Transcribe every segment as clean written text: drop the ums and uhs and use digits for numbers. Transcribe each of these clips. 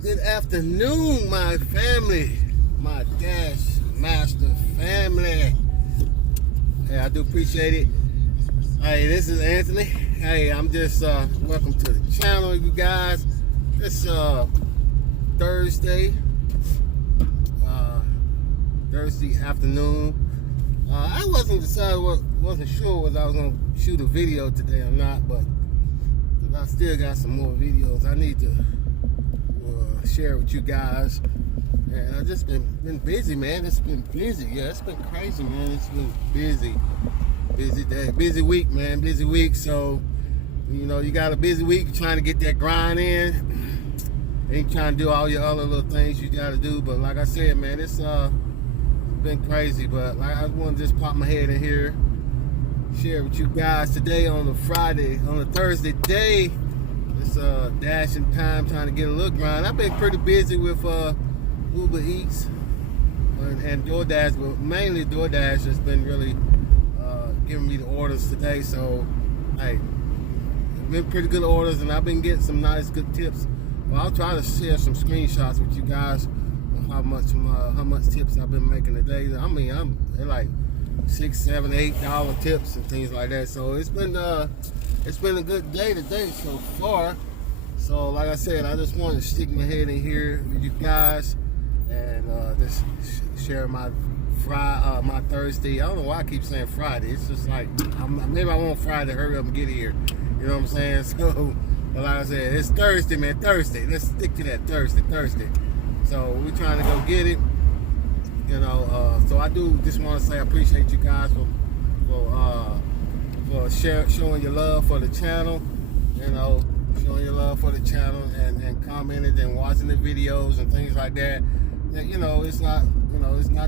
Good afternoon, my family, my Dash Master family. Hey, I do appreciate it. Hey, this is Anthony. Hey, I'm just welcome to the channel, you guys. It's Thursday afternoon. I wasn't sure whether I was gonna shoot a video today or not, but I still got some more videos I need to share with you guys. And I just been busy, man. It's been busy. Yeah, it's been crazy, man. It's been busy day, busy week, man. Busy week. So you know, you got a busy week. You're trying to get that grind in. Ain't trying to do all your other little things you got to do. But like I said, man, it's been crazy. But like, I want to just pop my head in here, share with you guys today on a Thursday day. It's dashing time, trying to get a little grind. I've been pretty busy with Uber Eats and Doordash, but mainly Doordash has been really giving me the orders today. So, hey, it's been pretty good orders, and I've been getting some nice, good tips. Well, I'll try to share some screenshots with you guys of how much tips I've been making today. I mean, they're like $6, $7, $8 tips and things like that. So it's been a good day today so far. So like I said, I just wanted to stick my head in here with you guys and just share my Thursday. I don't know why I keep saying Friday. It's just like maybe I want Friday to hurry up and get here. You know what I'm saying? So, but like I said, it's Thursday, man. Thursday. Let's stick to that Thursday. So we're trying to go get it. You know, so I do just want to say I appreciate you guys for showing your love for the channel. You know, showing your love for the channel and commenting and watching the videos and things like that. You know, it's not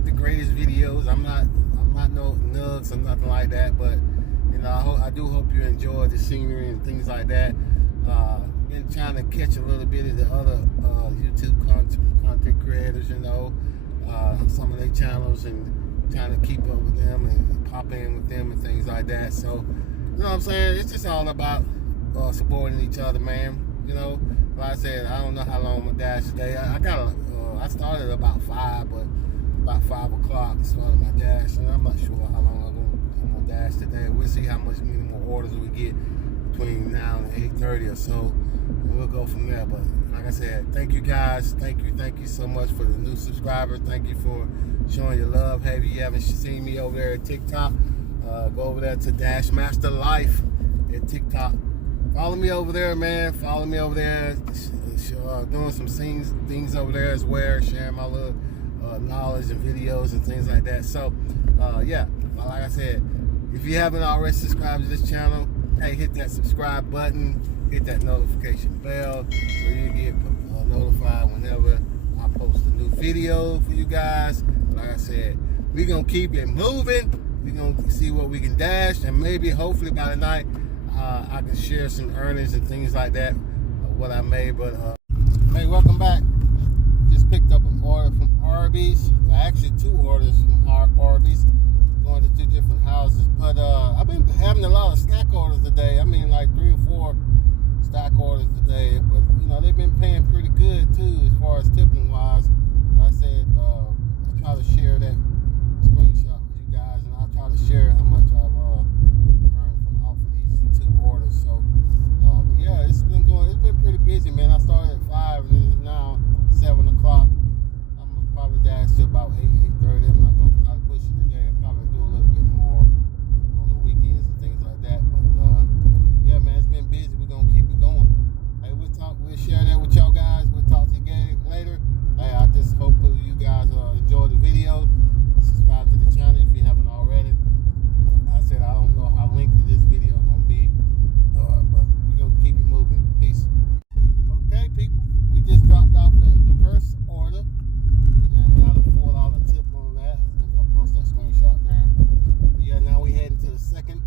the greatest videos. I'm not no nugs or nothing like that. But you know, I do hope you enjoy the scenery and things like that. Been trying to catch a little bit of the other YouTube content creators. You know. Some of their channels and trying to keep up with them and pop in with them and things like that. So, you know what I'm saying? It's just all about supporting each other, man. You know, like I said, I don't know how long I'm gonna dash today. I started about 5, but about 5 o'clock started my dash, and I'm not sure how long I'm gonna dash today. We'll see how many more orders we get between now and 8:30 or so, and we'll go from there. But like I said, thank you guys. Thank you so much for the new subscribers. Thank you for showing your love. Hey, if you haven't seen me over there at TikTok, go over there to Dash Master Life at TikTok. Follow me over there, man. Follow me over there. Doing some things over there as well, sharing my little knowledge and videos and things like that. So, yeah, like I said, if you haven't already subscribed to this channel, hey, hit that subscribe button, hit that notification bell so you get notified whenever I post a new video for you guys. Like I said, we're going to keep it moving. We're going to see what we can dash, and maybe, hopefully, by the night, I can share some earnings and things like that, what I made. But, hey, welcome back. Just picked up an order from Arby's. Well, actually, 2 orders from Arby's, going to 2 different houses. But I've been having a lot of stack orders today. I mean, like 3 or 4 stack orders today. But, you know, they've been paying pretty good, too, as far as tipping wise. Like I said, I'll try to share that screenshot with you guys, and I'll try to share how much I've earned from off of these 2 orders. So, but yeah, it's been pretty busy, man. I started at 5, and it's now 7 o'clock. I'm gonna probably dash to about 8:30. I'm not gonna try to push it today. I'll probably do a little bit more on the weekends and things like that. But yeah, man, it's been busy. We're gonna keep it going. Hey, we'll share that with y'all guys. We'll talk to you later. Hey, I just hope you guys enjoy the video. Subscribe to the channel if you haven't already. I said I don't know how lengthy this video is gonna be, but we're gonna keep it moving. Peace. Okay, people, we just dropped off that first order, and got a $4 tip on that. I think I'll post that screenshot there. But yeah, now we heading to the second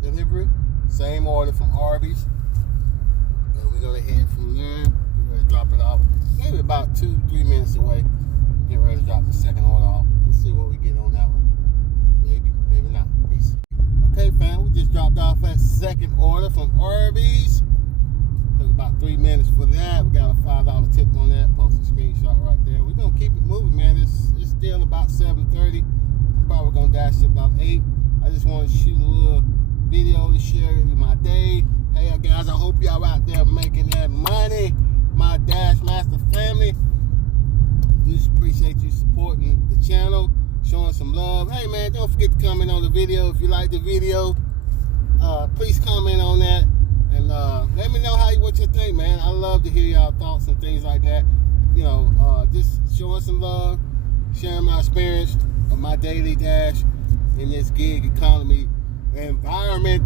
delivery. Same order from Arby's. And we're gonna head from there. We're gonna drop it off. Maybe about 2-3 minutes away. Get ready to drop the second order off. Let's see what we get on that one. Maybe, maybe not. Peace. Okay, fam, we just dropped off that second order from Arby's. Took about 3 minutes for that. We got a $5 tip on that. Post a screenshot right there. We're gonna keep it moving, man. It's still about 7:30. I'm probably gonna dash to about 8. I just want to shoot a little video to share my day. Hey guys, I hope y'all out there making that money. My Dash Master family. Just appreciate you supporting the channel, showing some love. Hey man, don't forget to comment on the video if you like the video. Please comment on that and let me know what you think, man. I love to hear y'all thoughts and things like that. You know, just showing some love, sharing my experience of my daily dash in this gig economy environment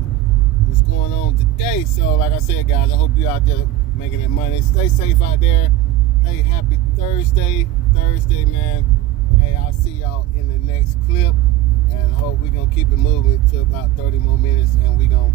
that's going on today. So like I said, guys, I hope you out there making that money. Stay safe out there. Hey, happy Thursday, man. Hey, I'll see y'all in the next clip, and hope we're gonna keep it moving to about 30 more minutes, and we're gonna